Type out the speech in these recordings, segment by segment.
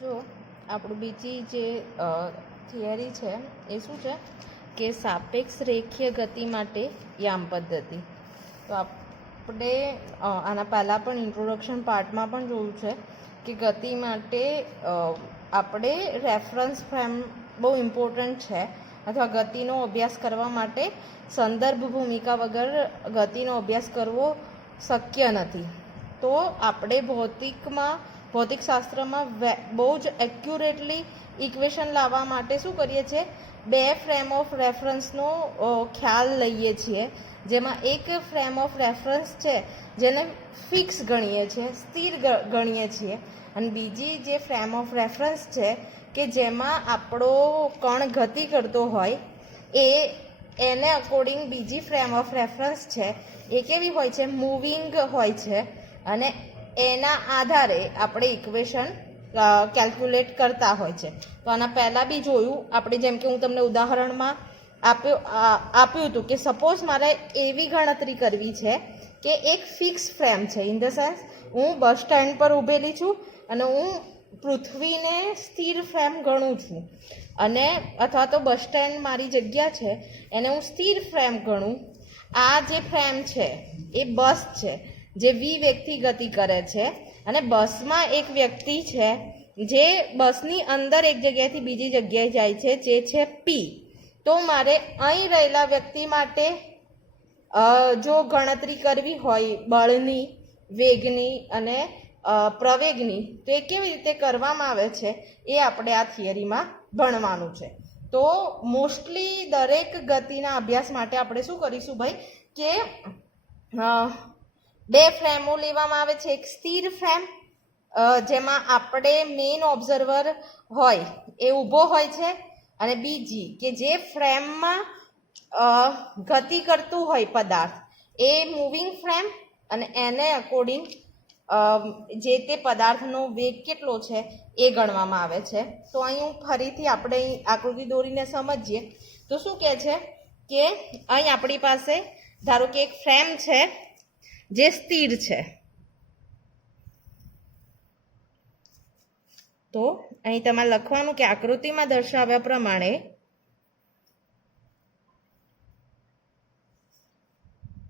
જો આપણું બીજી જે થિયરી છે એ શું છે કે સાપેક્ષ રેખીય ગતિ માટે યામ પદ્ધતિ. તો આપણે આના પહેલાં પણ ઇન્ટ્રોડક્શન પાર્ટમાં પણ જોયું છે કે ગતિ માટે આપણે રેફરન્સ ફ્રેમ બહુ ઇમ્પોર્ટન્ટ છે, અથવા ગતિનો અભ્યાસ કરવા માટે સંદર્ભ ભૂમિકા વગર ગતિનો અભ્યાસ કરવો શક્ય નથી. તો આપણે ભૌતિકશાસ્ત્રમાં બહુ જ એક્યુરેટલી ઇક્વેશન લાવવા માટે શું કરીએ છીએ, બે ફ્રેમ ઓફ રેફરન્સનો ખ્યાલ લઈએ છીએ, જેમાં એક ફ્રેમ ઓફ રેફરન્સ છે જેને ફિક્સ ગણીએ છીએ, સ્થિર ગણીએ છીએ, અને બીજી જે ફ્રેમ ઓફ રેફરન્સ છે કે જેમાં આપણો કણ ગતિ કરતો હોય એને અકોર્ડિંગ બીજી ફ્રેમ ઓફ રેફરન્સ છે એ કેવી હોય છે, મૂવિંગ હોય છે, અને એના આધારે આપણે ઇક્વેશન કેલ્ક્યુલેટ કરતા હોય છે. તો આના પહેલાં બી જોયું આપણે, જેમ કે હું તમને ઉદાહરણમાં આપ્યું હતું કે સપોઝ મારે એવી ગણતરી કરવી છે કે એક ફિક્સ ફ્રેમ છે, ઇન ધ સેન્સ હું બસ સ્ટેન્ડ પર ઊભેલી છું અને હું પૃથ્વીને સ્થિર ફ્રેમ ગણું છું, અને અથવા તો બસ સ્ટેન્ડ મારી જગ્યા છે એને હું સ્થિર ફ્રેમ ગણું. આ જે ફ્રેમ છે એ બસ છે જે વ્યક્તિ ગતિ કરે છે, અને બસમાં એક વ્યક્તિ છે જે બસની અંદર એક જગ્યાએથી બીજી જગ્યાએ જાય છે, જે છે પી. તો મારે અહીં રહેલા વ્યક્તિ માટે જો ગણતરી કરવી હોય બળની, વેગની અને પ્રવેગની, તો એ કેવી રીતે કરવામાં આવે છે એ આપણે આ થિયરીમાં ભણવાનું છે. તો મોસ્ટલી દરેક ગતિના અભ્યાસ માટે આપણે શું કરીશું ભાઈ કે બે ફ્રેમો લેવામાં આવે છે. એક સ્થિર ફ્રેમ જેમાં આપણે મેઇન ઓબ્ઝર્વર હોય એ ઊભો હોય છે, અને બીજી કે જે ફ્રેમમાં ગતિ કરતું હોય પદાર્થ એ મૂવિંગ ફ્રેમ, અને એને અકોર્ડિંગ જે તે પદાર્થનો વેગ કેટલો છે એ ગણવામાં આવે છે. તો અહીં હું ફરીથી આપણે અહીં આકૃતિ દોરીને સમજીએ તો શું કહે છે કે અહીં આપણી પાસે ધારો કે એક ફ્રેમ છે જે સ્થિર છે. તો અહીં તમારે લખવાનું કે આકૃતિમાં દર્શાવ્યા પ્રમાણે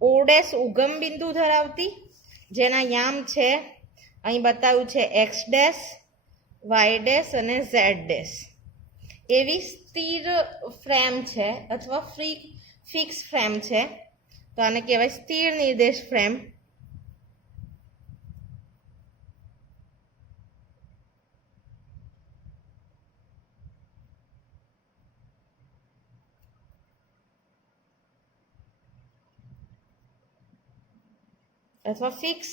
O' ઉગમ બિંદુ ધરાવતી, જેના યામ છે અહીં બતાવ્યું છે X', Y' અને Z', એવી સ્થિર ફ્રેમ છે અથવા ફિક્સ ફ્રેમ છે. તો આને કહેવાય સ્થિર નિર્દેશ ફ્રેમ. અથવા ફિક્સ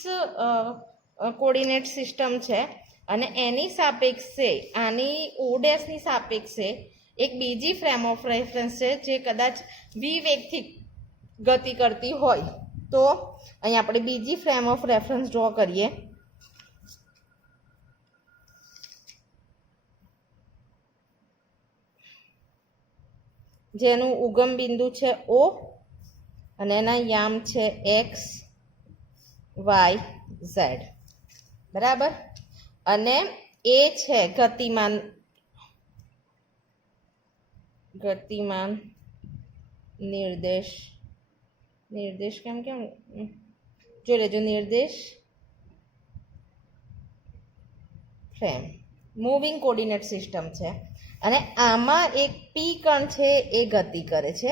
કોર્ડિનેટ સિસ્ટમ છે, અને એની સાપેક્ષે આની O' સાપેક્ષે એક બીજી ફ્રેમ ઓફ રેફરન્સ છે જે કદાચ વેગથી ગતિ કરતી હોય. તો અહીં આપણે બીજી ફ્રેમ ઓફ રેફરન્સ ડ્રો કરીએ. જેનું ઉગમ બિંદુ છે O અને એના યામ છે X, Y, Z, બરાબર. અને એ છે ગતિમાન નિર્દેશ કેમ જોઈ લેજો, નિર્દેશ ફ્રેમ મૂવિંગ કોર્ડિનેટ સિસ્ટમ છે, અને આમાં એક પી કણ છે એ ગતિ કરે છે,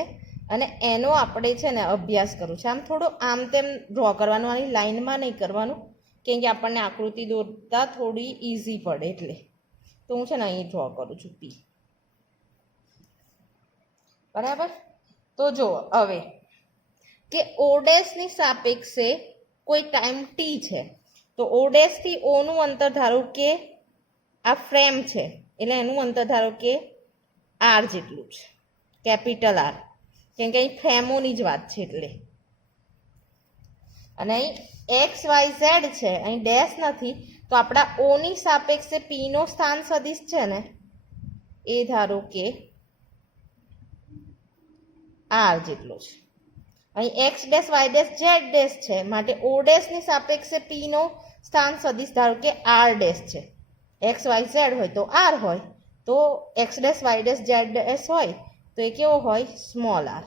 અને એનો આપણે છે ને અભ્યાસ કરવો છે. આમ થોડું આમ તેમ ડ્રો કરવાનું, આની લાઈનમાં નહીં કરવાનું, કેમ કે આપણને આકૃતિ દોરતા થોડી ઇઝી પડે એટલે. તો હું છે ને અહીં ડ્રો કરું છું પી, બરાબર. તો જો હવે કે O' સાપેક્ષે કોઈ ટાઈમ ટી છે, તો O' થી ઓનું અંતર ધારો કે આ ફ્રેમ છે એટલે એનું અંતર ધારો કે R જેટલું છે, કેપિટલ R, કેમ કે અહીં ફ્રેમોની જ વાત છે એટલે. અને અહીં XYZ છે, અહીં ડેશ નથી, તો આપણા ઓની સાપેક્ષે પીનો સ્થાન સદિશ છે ને એ ધારો કે R જેટલો છે. અહીં X', Y', Z' છે, માટે O' ની સાપેક્ષે પીનો સ્થાન સદિશ ધારો કે R' છે, એક્સ વાય ઝેડ હોય તો આર હોય, તો x dash y dash z dash હોય તો એ કેવો હોય? Small R.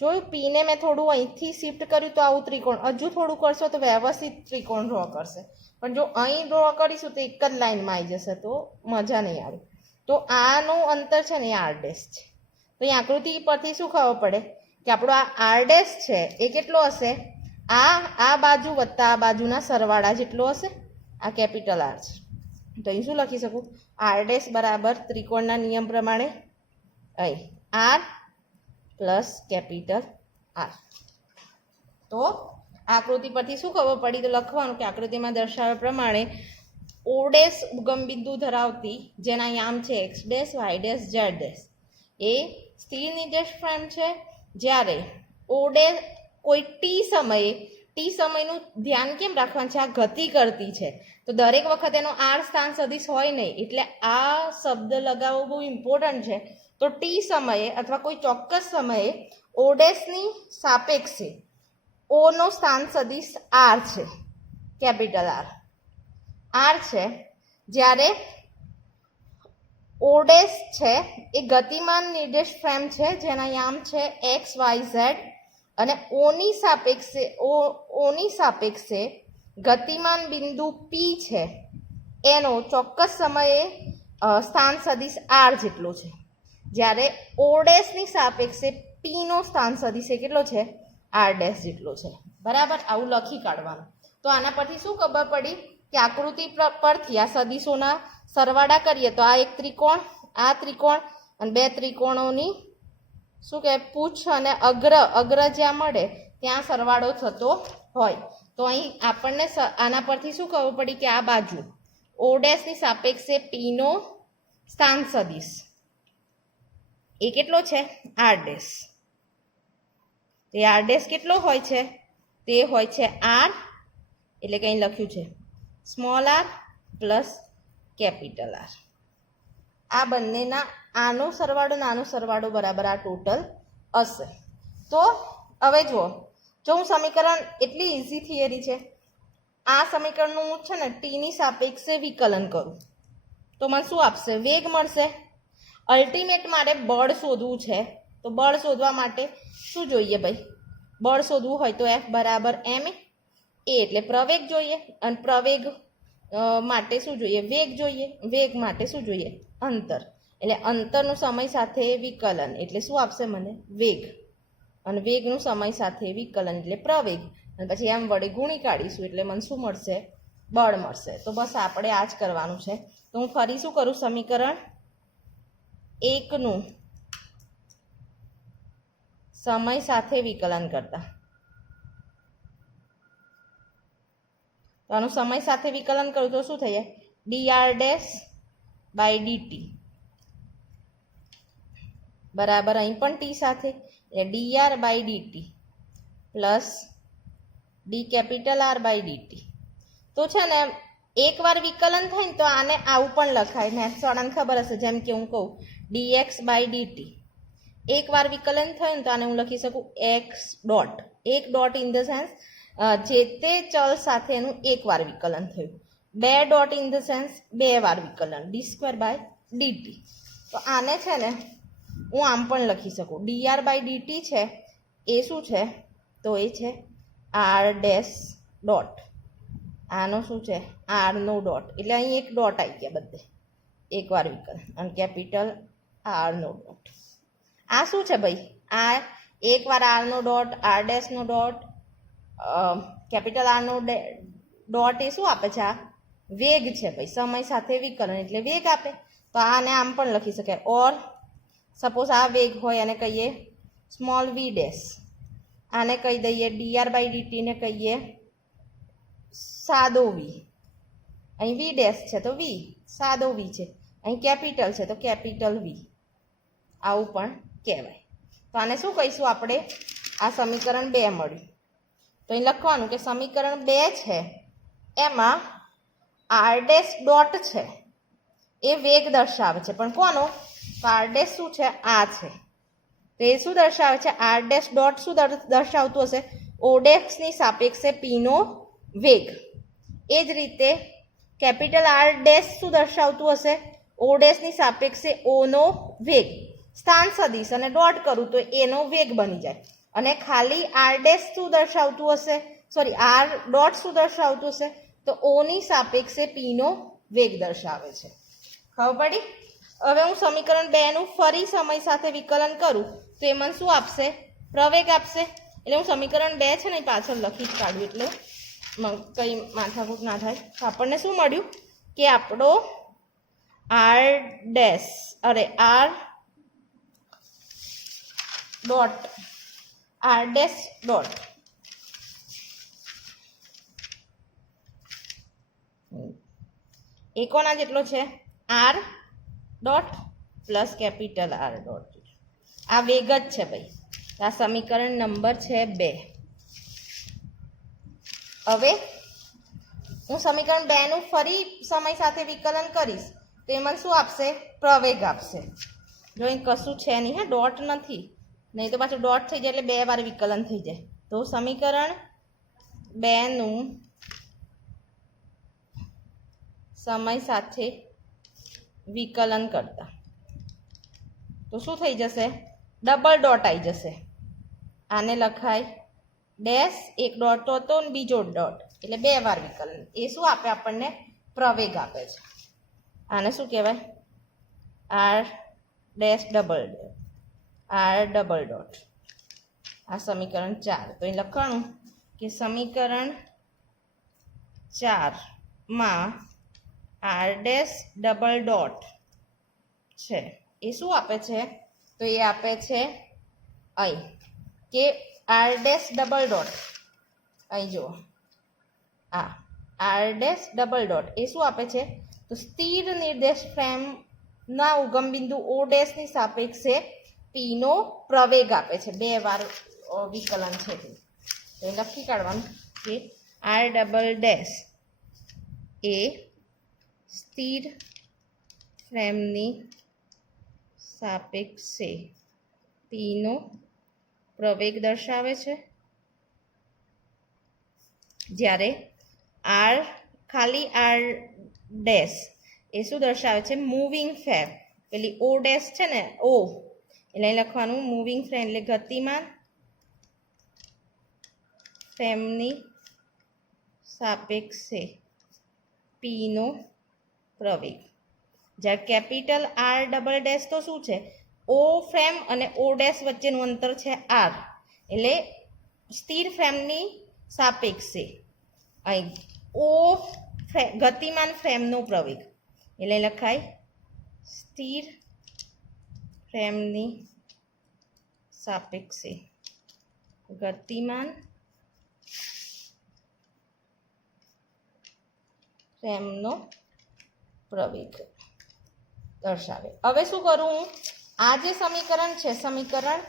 જોયું, પીને મેં થોડું અહીંથી શિફ્ટ કર્યું તો આવું ત્રિકોણ, હજુ થોડું કરશો તો વ્યવસ્થિત ત્રિકોણ ડ્રો કરશે, પણ જો અહીં ડ્રો કરીશું તો એક જ લાઈનમાં આવી જશે તો મજા નહીં આવે. તો આનું અંતર છે ને એ આર ડેશ છે. તો અહીં આકૃતિ પરથી શું ખબર પડે કે આપણો આ આર ડેશ છે એ કેટલો હશે? આ બાજુ વત્તા આ બાજુના સરવાળા જેટલો હશે. આ કેપિટલ આર છે, તો અહીં શું લખી શકું? આર ડેશ બરાબર ત્રિકોણના નિયમ પ્રમાણે અહીં આર પ્લસ કેપિટલ આર. તો આકૃતિ પરથી શું ખબર પડી? તો લખવાનું કે આકૃતિમાં દર્શાવ્યા પ્રમાણે ઓ ડેશ ઉગમ બિંદુ ધરાવતી, જેના યામ છે x dash y dash z dash, એ સ્થિર નિર્દેશ ફ્રેમ છે. જ્યારે ઓ ડેશ કોઈ ટી સમયનું ધ્યાન કેમ રાખવાનું છે? આ ગતિ કરતી છે તો દરેક વખત એનો આર સ્થાન સદિશ હોય નહીં, એટલે આ શબ્દ લગાવવો બહુ ઇમ્પોર્ટન્ટ છે. તો ટી સમયે અથવા કોઈ ચોક્કસ સમયે ઓ ડેશની સાપેક્ષે ઓનો સ્થાન સદિશ આર છે, કેપિટલ આર છે. જ્યારે ઓ ડેશ છે એ ગતિમાન નિર્દેશ ફ્રેમ છે, જેના યામ છે એક્સ વાય ઝેડ, અને ઓની સાપેક્ષે ગતિમાન બિંદુ પી છે એનો ચોક્કસ સમયે સ્થાન સદિશ આર જેટલો છે. જ્યારે ઓ ડેશની સાપેક્ષે પીનો સ્થાન સદિશ કેટલો છે? આર ડેશ જેટલો છે. બરાબર, આવું લખી કાઢવાનું. તો આના પરથી શું ખબર પડી કે આકૃતિ પરથી આ સદિશોના સરવાળા કરીએ તો આ એક ત્રિકોણ, આ ત્રિકોણ અને બે ત્રિકોણોની શું કહેવાય? પૂછ અને અગ્ર જ્યાં મળે ત્યાં સરવાળો થતો હોય. તો અહીં આપણને આના પરથી શું ખબર પડી કે આ બાજુ ઓ ડેશની સાપેક્ષે પીનો સ્થાન સદિશ એ કેટલો છે? R dash. તે આર ડેશ કેટલો હોય છે? તે હોય છે આર, એટલે કંઈ લખ્યું છે small R plus capital R. આ બંનેના આનો સરવાળો નાનો સરવાળો બરાબર આ ટોટલ હશે. તો હવે જુઓ, જો હું સમીકરણ, એટલી ઇઝી થિયરી છે, આ સમીકરણનું હું છે ને ટીની સાપેક્ષે વિકલન કરું તો મને શું આપશે? વેગ મળશે. અલ્ટિમેટ મારે બળ શોધવું છે, તો બળ શોધવા માટે શું જોઈએ ભાઈ? બળ શોધવું હોય તો એફ બરાબર એમ એ, એટલે પ્રવેગ જોઈએ, અને પ્રવેગ માટે શું જોઈએ? વેગ જોઈએ. વેગ માટે શું જોઈએ? અંતર. એટલે અંતરનું સમય સાથે વિકલન એટલે શું આપશે મને? વેગ. અને વેગનું સમય સાથે વિકલન એટલે પ્રવેગ, અને પછી એમ વડે ગુણી કાઢીશું એટલે મને શું મળશે? બળ મળશે. તો બસ આપણે આ જ કરવાનું છે. તો હું ફરી શું કરું? સમીકરણ 1નું સમય સાથે વિકલન કરતા, તો આનું સમય સાથે વિકલન કરું તો શું થઈ જાય? dr ડેશ બાય dt બરાબર અહીં પણ ટી સાથે એટલે dr by dt plus D capital R by dt. તો છે ને એકવાર વિકલન થાય ને તો આને આવું પણ લખાય. મેથ્સ વાળાને ખબર હશે, જેમ કે હું કહું dx બાય dt, એકવાર વિકલન થયું ને તો આને હું લખી શકું એક્સ ડોટ. એક ડોટ ઇન ધ સેન્સ જે તે ચલ સાથે એનું એકવાર વિકલન થયું. બે ડોટ ઇન ધ સેન્સ બે વાર વિકલન, ડી સ્ક્વેર બાય ડીટી. તો આને છે ને હું આમ પણ લખી શકું dr બાય dt છે એ શું છે? તો એ છે આર ડેશ ડોટ. આનો શું છે? આરનો ડોટ, એટલે અહીં એક ડોટ આવી ગયા બધે, એકવાર વિકલન, અને કેપિટલ આરનો ડોટ. આ શું છે ભાઈ? આ એકવાર આરનો ડોટ, આર ડેશનો ડોટ, કેપિટલ આરનો ડોટ એ શું આપે છે? આ વેગ છે ભાઈ. સમય સાથે વિકલન એટલે વેગ આપે. તો આને આમ પણ લખી શકાય. ઓર સપોઝ આ વેગ હોય અને કહીએ સ્મોલ વી ડેશ, આને કહી દઈએ dr બાય dt ને કહીએ સાદો વી. અહીં વી ડેશ છે તો વી, સાદો વી છે. અહીં કેપિટલ છે તો કેપિટલ વી, આવું પણ કહેવાય. તો આને શું કહીશું આપણે? આ સમીકરણ 2 મળ્યું. તો અહીં લખવાનું કે સમીકરણ 2 છે એમાં આર ડેશ ડોટ છે એ વેગ દર્શાવે છે, પણ કોનો? તો આર ડેશ શું છે? આ છે. તો એ શું દર્શાવે છે? આર ડેશ ડોટ શું દર્શાવતું હશે? ઓ ડેશની સાપેક્ષે પીનો વેગ. એ જ રીતે કેપિટલ આર ડેશ શું દર્શાવતું હશે? ઓ ડેશની સાપેક્ષે ઓનો વેગ. સ્થાન સદિશ અને ડોટ કરું તો એનો વેગ બની જાય. અને ખાલી આર ડેશ શું દર્શાવતું હશે? સોરી, આર ડોટ શું દર્શાવતું હશે? તો ઓની સાપેક્ષે પીનો વેગ દર્શાવે છે. ખબર પડી? હવે હું સમીકરણ 2 નું ફરી સમય સાથે વિકલન કરું તો એ મને શું આપશે? પ્રવેગ આપશે. એટલે હું સમીકરણ 2 છે ને પાછળ લખી જ કાઢું એટલે કંઈ માથાકૂટ ના થાય. તો આપણને શું મળ્યું કે આપણો r dash r dash dot એ કોના જેટલો છે? R dot plus capital R dot. આ વેગ જ છે ભાઈ. આ સમીકરણ નંબર છે 2. હવે હું સમીકરણ 2 નું ફરી સમય સાથે વિકલન કરીશ તો એ મને શું આપશે? પ્રવેગ આપશે. જો અહીં કશું છે નહીં, હા, ડોટ નથી, નહીં તો પાછું ડોટ થઈ જાય એટલે 2 વાર વિકલન થઈ જાય. તો સમીકરણ 2 નું સમય સાથે વિકલન કરતા તો શું થઈ જશે? ડબલ ડોટ આવી જશે. આને લખાય ડેશ, એક ડોટ તો હતો ને બીજો ડોટ, એટલે 2 વાર વિકલન. એ શું આપે આપણને? પ્રવેગ આપે છે. આને શું કહેવાય? R dash double dot, R double dot. આ સમીકરણ 4. તો એ લખવાનું કે સમીકરણ 4 માં આર ડેશ ડબલ ડોટ છે એ શું આપે છે? તો એ આપે છે અહીં કે આર ડેશ ડબલ ડોટ, અહીં જુઓ, આર ડેશ ડબલ ડોટ એ શું આપે છે? તો સ્થિર નિર્દેશ ફ્રેમના ઉગમ બિંદુ ઓ ડેશની સાપેક્ષે પીનો પ્રવેગ આપે છે. 2 વાર વિકલન છે. તો એ લખી કાઢવાનું કે આર ડબલ ડેશ એ સ્થિર ફ્રેમની સાપેક્ષે પીનો પ્રવેગ દર્શાવે છે, જ્યારે આર ખાલી આર ડેશ એ શું દર્શાવે છે? Moving frame. પેલી ઓ ડેશ છે ને, ઓ, એટલે અહીં લખવાનું મૂવિંગ ફ્રેમ એટલે ગતિમાન ફ્રેમની સાપેક્ષે પીનો પ્રવેગ. જ્યારે કેપિટલ આર ડબલ ડેશ તો શું છે? ઓ ફ્રેમ અને ઓ ડેશ વચ્ચેનું અંતર છે આર, એટલે સ્થિર ફ્રેમની સાપેક્ષે અહીં ઓ ગતિમાન ફ્રેમનો પ્રવેગ, એટલે લખાય સ્થિર ફ્રેમની સાપેક્ષે ગતિમાન ફ્રેમનો પ્રવેગ દર્શાવે. હવે શું કરું હું? આ જે સમીકરણ છે સમીકરણ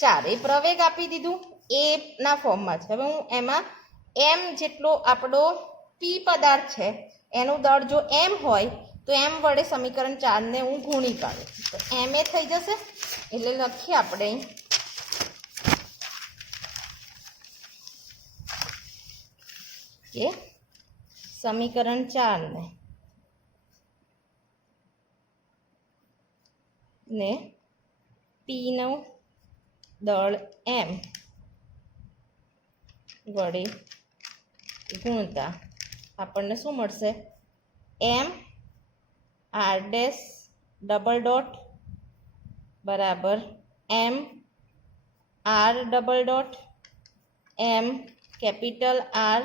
4 એ પ્રવેગ આપી દીધું એ ના ફોર્મમાં છે. હવે હું એમાં એમ જેટલો આપણો પી પદાર્થ છે એનું દળ જો એમ હોય તો એમ વડે સમીકરણ 4 ને હું ગુણી કાઢું તો એમ એ થઈ જશે. એટલે લખીએ આપણે કે સમીકરણ 4 ને પીનો દળ એમ વડે ગુણતા આપણને શું મળશે? M R dash double dot બરાબર M R double dot M capital R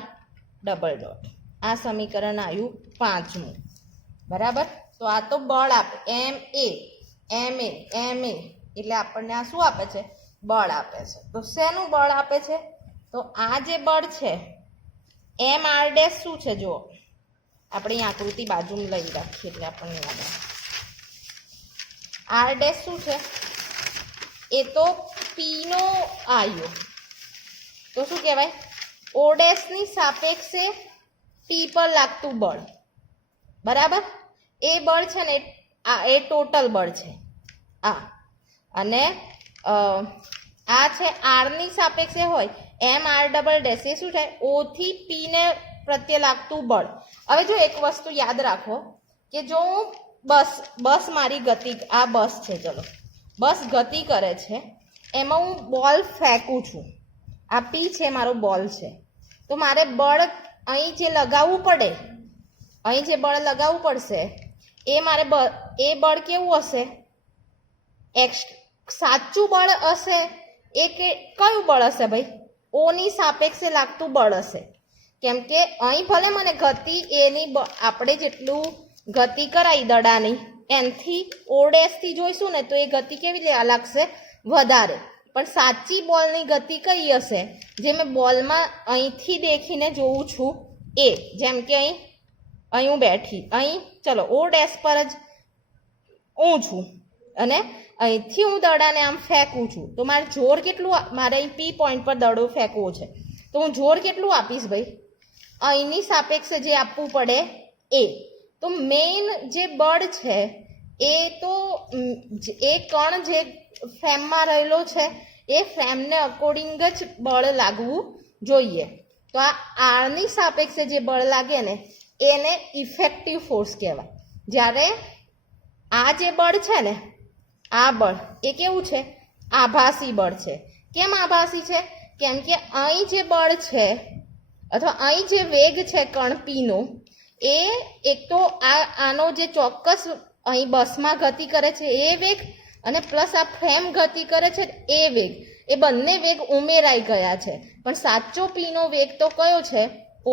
double dot. આ સમીકરણ આવ્યું 5મું. બરાબર. તો આ તો બળ આપે એમ એ એટલે આપણને આ શું આપે છે? બળ આપે છે. તો શેનું બળ આપે છે? તો આ જે બળ છે એમ આર ડેશ શું છે? જુઓ, આપણે આકૃતિ બાજુમાં લઈ રાખીએ એટલે આપણને યાદ આવે. આર ડેશ શું છે? એ તો પીનો આવ્યો તો શું કહેવાય? ઓ ડેશની સાપેક્ષે પી પર લાગતું બળ. બરાબર. એ બળ છે ને એ ટોટલ બળ છે આ. અને આ છે આરની સાપેક્ષે હોય એમ આર ડબલ ડેશ એ શું થાય? ઓ થી પી ને પ્રત્યે લાગતું બળ. હવે જો એક વસ્તુ યાદ રાખો કે જો હું બસ મારી ગતિ, આ બસ છે, ચલો બસ ગતિ કરે છે, એમાં હું બોલ ફેંકું છું, આ પી છે મારો બોલ છે, તો મારે બળ અહીં જે લગાવવું પડે, અહીં જે બળ લગાવવું પડશે એ મારે એ બળ કેવું હશે? સાચું બળ હશે. એ કયું બળ હશે ભાઈ? ઓની સાપેક્ષે લાગતું બળ હશે. કેમ કે અહીં ભલે મને ગતિ એની આપણે જેટલું ગતિ કરાવી દડાની એનથી ઓડેસથી જોઈશું ને તો એ ગતિ કેવી લેવા લાગશે? વધારે. પણ સાચી બોલની ગતિ કઈ હશે? જે મેં બોલમાં અહીંથી દેખીને જોઉં છું એ. જેમ કે અહીં હું બેઠી, અહીં ચલો ઓડેસ પર જ હું છું અને અહીંથી હું દડાને આમ ફેંકું છું, તો મારે જોર કેટલું? મારે અહીં પી પોઈન્ટ પર દડો ફેંકવો છે, તો હું જોર કેટલું આપીશ ભાઈ? અહીંની સાપેક્ષે જે આપવું પડે એ. તો મેઇન જે બળ છે એ તો એ કણ જે ફ્રેમમાં રહેલો છે એ ફ્રેમને અકોર્ડિંગ જ બળ લાગવું જોઈએ. તો આ આરની સાપેક્ષે જે બળ લાગે ને એને ઇફેક્ટિવ ફોર્સ કહેવાય. જ્યારે આ જે બળ છે ને, આ બળ એ કેવું છે? આભાસી બળ છે. કેમ આભાસી છે? કેમ કે અહીં જે બળ છે અથવા અહીં જે વેગ છે કણ પીનો, એ એક તો આનો જે ચોક્કસ અહીં બસમાં ગતિ કરે છે એ વેગ અને પ્લસ આ ફ્રેમ ગતિ કરે છે એ વેગ, એ બંને વેગ ઉમેરાઈ ગયા છે. પણ સાચો પીનો વેગ તો કયો છે?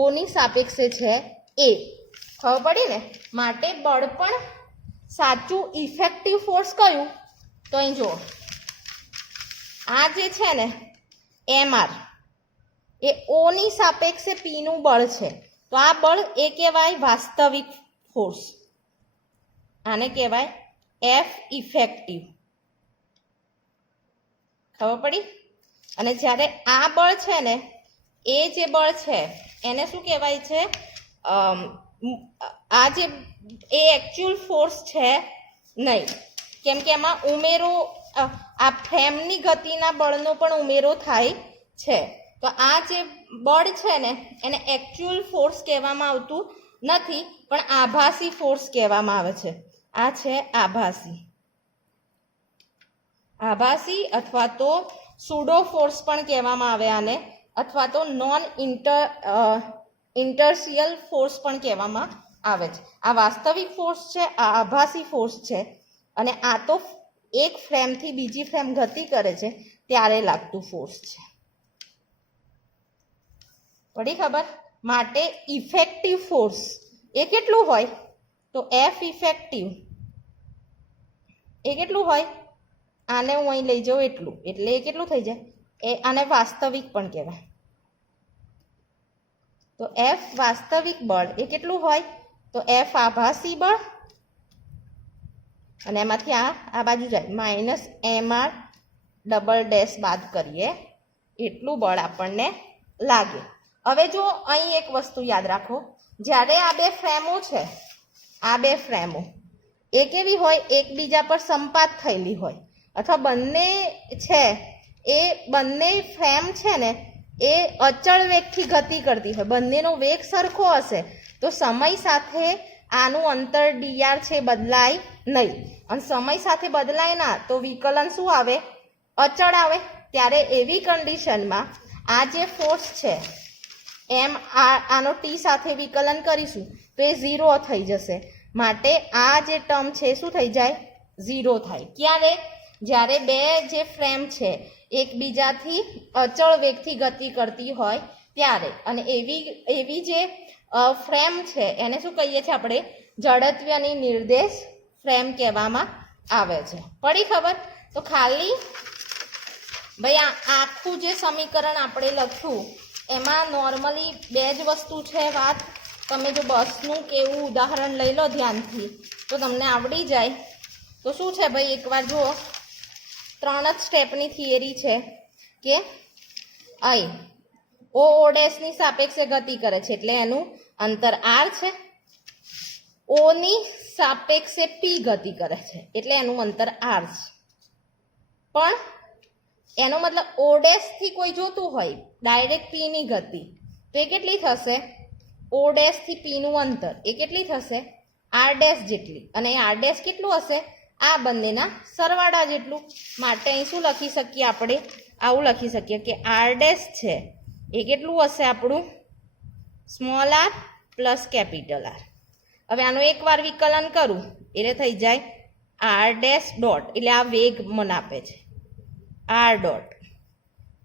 ઓની સાપેક્ષે છે એ. ખબર પડી ને? માટે બળ પણ સાચું ઇફેક્ટિવ ફોર્સ કયું? તો અહીં જુઓ, આ જે છે ને એમઆર એ ઓની સાપેક્ષે પીનું બળ છે. તો આ બળ એ કહેવાય વાસ્તવિક ફોર્સ. આને કહેવાય એફ ઇફેક્ટિવ. ખબર પડી? અને જ્યારે આ બળ છે ને એ જે બળ છે એને શું કહેવાય છે? આ જે એ એકચ્યુઅલ ફોર્સ છે નહીં, કેમ કે એમાં ઉમેરો, આ ફ્રેમની ગતિના બળનો પણ ઉમેરો થાય છે. તો આ જે બળ છે ને એને એકચ્યુઅલ ફોર્સ કહેવામાં આવતું નથી, પણ આભાસી ફોર્સ કહેવામાં આવે છે. આ છે આભાસી. આભાસી અથવા તો સુડો ફોર્સ પણ કહેવામાં આવે આને, અથવા તો નોન ઇન્ટરશિયલ ફોર્સ પણ કહેવામાં આવે છે. આ વાસ્તવિક ફોર્સ છે, આ આભાસી ફોર્સ છે, અને આ તો એક ફ્રેમથી બીજી ફ્રેમ ગતિ કરે છે ત્યારે લાગતું ફોર્સ છે. પડી ખબર? માટે ઇફેક્ટિવ ફોર્સ એ કેટલું હોય? તો એફ ઇફેક્ટિવ એ કેટલું હોય? આને હું અહીં લઈ જાઉં એટલું, એટલે એ કેટલું થઈ જાય? એ આને વાસ્તવિક પણ કહેવાય. તો એફ વાસ્તવિક બળ એ કેટલું હોય? તો એફ આભાસી બળ, અને એમાંથી આ બાજુ જાય માઇનસ એમઆર ડબલ ડેશ બાદ કરીએ એટલું બળ આપણને લાગે. હવે જો અહીં એક વસ્તુ યાદ રાખો, જ્યારે આ બે ફ્રેમો છે, આ બે ફ્રેમો એ કેવી હોય? એકબીજા પર સંપાત થયેલી હોય, અથવા બંને છે એ બંને ફ્રેમ છે ને એ અચળ વેગથી ગતિ કરતી હોય, બંનેનો વેગ સરખો હશે તો સમય સાથે આનું અંતર ડીઆર છે બદલાય નહીં. અને સમય સાથે બદલાય ના તો વિકલન શું આવે? અચળ આવે. ત્યારે એવી કન્ડિશનમાં આ જે ફોર્સ છે એમ આનો ટી સાથે વિકલન કરીશું તો એ 0 થઈ જશે. માટે આ જે ટર્મ છે શું થઈ જાય? 0 થાય. ક્યારે? જ્યારે બે જે ફ્રેમ છે એકબીજાથી અચળ વેગથી ગતિ કરતી હોય ત્યારે. અને એવી જે ફ્રેમ છે એને શું કહીએ છીએ આપણે? જડત્વની નિર્દેશ ફ્રેમ કહેવામાં આવે છે. પડી ખબર? તો ખાલી ભાઈ આ આખું જે સમીકરણ આપણે લખ્યું એમાં નોર્મલી બે જ વસ્તુ છે વાત. તમે જો બસનું કેવું ઉદાહરણ લઈ લો ધ્યાનથી તો તમને આવડી જાય. તો શું છે ભાઈ, એકવાર જુઓ, 3 જ સ્ટેપની થિયરી છે કે અહીં ઓ ડેશની સાપેક્ષે ગતિ કરે છે એટલે એનું અંતર આર છે. ઓની સાપેક્ષે પી ગતિ કરે છે એટલે એનું અંતર આર છે. પણ એનો મતલબ ઓ ડેશથી કોઈ જોતું હોય ડાયરેક્ટ પીની ગતિ તો એ કેટલી થશે? ઓ ડેશથી પીનું અંતર એ કેટલી થશે આર ડેશ જેટલી, અને એ આર ડેશ કેટલું હશે આ બંનેના સરવાળા જેટલું. માટે અહીં શું લખી શકીએ આપણે, આવું લખી શકીએ કે આર ડેશ છે એ કેટલું હશે આપણું small R plus capital R. હવે આનું એકવાર વિકલન કરું એટલે થઈ જાય આર ડેશ ડોટ, એટલે આ વેગ મને આપે છે આર ડોટ,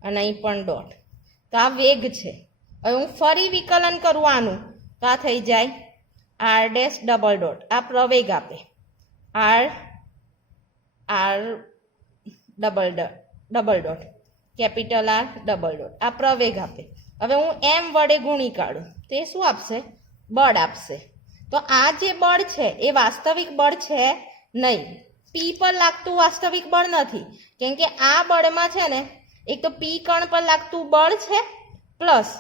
અને અહીં પણ ડોટ, તો આ વેગ છે. હવે હું ફરી વિકલન કરું આનું તો આ થઈ જાય આર ડેશ ડબલ ડોટ, આ પ્રવેગ આપે R R double dot capital R double dot, આ પ્રવેગ આપે. હવે હું એમ વડે ગુણી કાઢું તો એ શું આપશે બળ આપશે. તો આ જે બળ છે એ વાસ્તવિક બળ છે નહીં, પી પર લાગતું વાસ્તવિક બળ નથી, કેમ કે આ બળમાં છે ને એક તો પી કણ પર લાગતું બળ છે, પ્લસ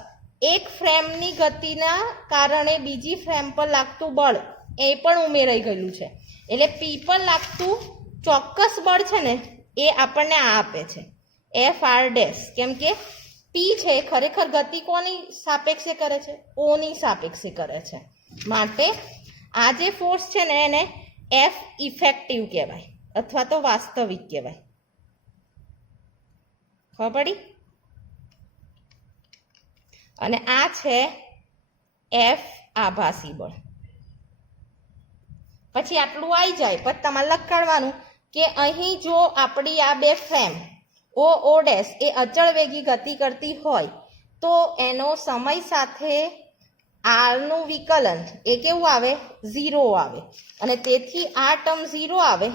એક ફ્રેમની ગતિના કારણે બીજી ફ્રેમ પર લાગતું બળ એ પણ ઉમેરાઈ ગયેલું છે. એટલે પી પર લાગતું ચોક્કસ બળ છે ને એ આપણને આ આપે છે એફ આર ડેશ. કેમ કે પી છે એ ખરેખર ગતિ કોની સાપેક્ષે કરે છે ઓની સાપેક્ષે કરે છે. માટે આ જે ફોર્સ છે ને એને એફ ઇફેક્ટિવ કહેવાય અથવા તો વાસ્તવિક કહેવાય. ખબર પડી? અને આ છે એફ આભાસી બળ. પછી આટલું આવી જાય પછી તમારે લખાડવાનું કે અહીં જો આપણી આ બે ફ્રેમ ઓ ઓ ડેશ એ અચળ વેગી ગતિ કરતી હોય તો એનો સમય સાથે આરનું વિકલન એ કેવું આવે 0 આવે, અને તેથી આ ટર્મ 0 આવે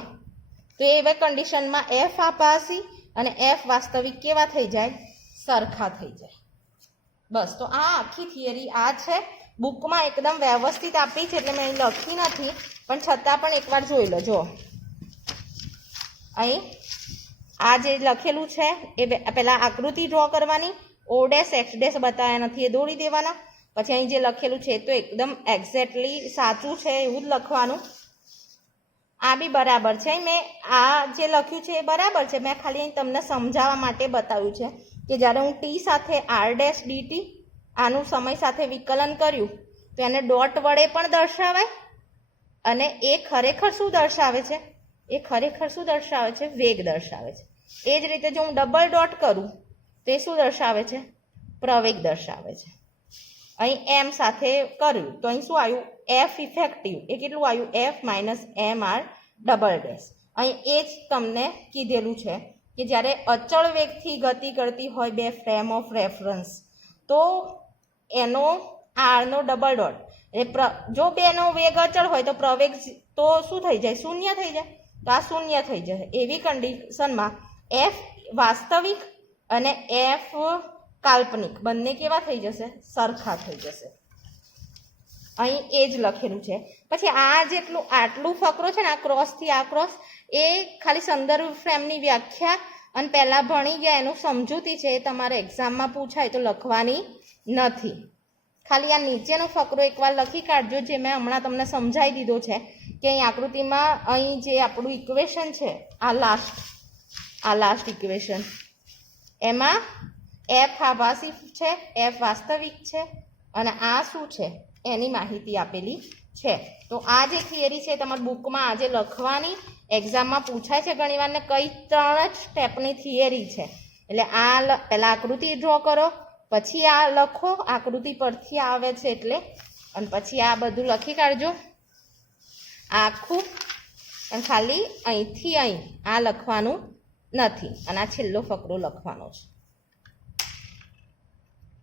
તો એવા કન્ડિશનમાં એફ આભાસી અને એફ વાસ્તવિક કેવા થઈ જાય સરખા થઈ જાય. બસ, તો આ આખી થિયરી આ છે. બુકમાં એકદમ વ્યવસ્થિત આપી છે એટલે મેં અહીં લખી નથી, પણ છતાં પણ એકવાર જોઈ લો. જો અહીં આ જે લખેલું છે એ પહેલાં આકૃતિ ડ્રો કરવાની, ઓ ડેશ એક્સ ડેશ બતાવ્યા નથી એ દોરી દેવાના. પછી અહીં જે લખેલું છે એ તો એકદમ એક્ઝેક્ટલી સાચું છે એવું જ લખવાનું. આ બી બરાબર છે, મેં આ જે લખ્યું છે એ બરાબર છે, મેં ખાલી અહીં તમને સમજાવવા માટે બતાવ્યું છે કે જ્યારે હું ટી સાથે આર ડેશ ડીટી આનું સમય સાથે વિકલન કર્યું તો એને ડોટ વડે પણ દર્શાવાય, અને એ ખરેખર શું દર્શાવે છે એ ખરેખર શું દર્શાવે છે વેગ દર્શાવે છે. એ જ રીતે જો હું ડબલ ડોટ કરું તો એ શું દર્શાવે છે પ્રવેગ દર્શાવે છે. અહીં એમ સાથે કર્યું તો અહીં શું આવ્યું એફ ઇફેક્ટિવ એ કેટલું આવ્યું F minus M R double dash. અહીં એ જ તમને કીધેલું છે કે જ્યારે અચળ વેગથી ગતિ કરતી હોય બે ફ્રેમ ઓફ રેફરન્સ તો એનો આરનો ડબલ ડોટ એ જો બેનો વેગ અચળ હોય તો પ્રવેગ તો શું થઈ જાય શૂન્ય થઈ જાય, તો આ શૂન્ય થઈ જશે. એવી કન્ડિશનમાં એફ વાસ્તવિક અને એફ કાલ્પનિક બંને કેવા થઈ જશે સરખા થઈ જશે. અહીં એ જ લખેલું છે. પછી આ જેટલું આટલું ફકરો છે ને આ ક્રોસથી આ ક્રોસ એ ખાલી સંદર્ભ ફ્રેમની વ્યાખ્યા અને પહેલાં ભણી ગયા એનું સમજૂતી છે, એ તમારે એક્ઝામમાં પૂછાય તો લખવાની નથી. ખાલી આ નીચેનો ફકરો એકવાર લખી કાઢજો જે મેં હમણાં તમને સમજાવી દીધો છે કે અહીં આકૃતિમાં અહીં જે આપણું ઇક્વેશન છે આ લાસ્ટ ઇક્વેશન એમાં એફ આભાસી છે એફ વાસ્તવિક છે અને આ શું છે એની માહિતી આપેલી છે. તો આ જે થિયરી છે તમારી બુકમાં આજે લખવાની, એક્ઝામમાં પૂછાય છે ઘણીવાર ને કઈ 3 જ સ્ટેપની થિયરી છે. એટલે આ પહેલાં આકૃતિ ડ્રો કરો, પછી આ લખો, આકૃતિ પરથી આવે છે એટલે, અને પછી આ બધું લખી કાઢજો આખું, અને ખાલી અહીંથી અહીં આ લખવાનું નથી અને આ છેલ્લો ફકરો લખવાનો છે.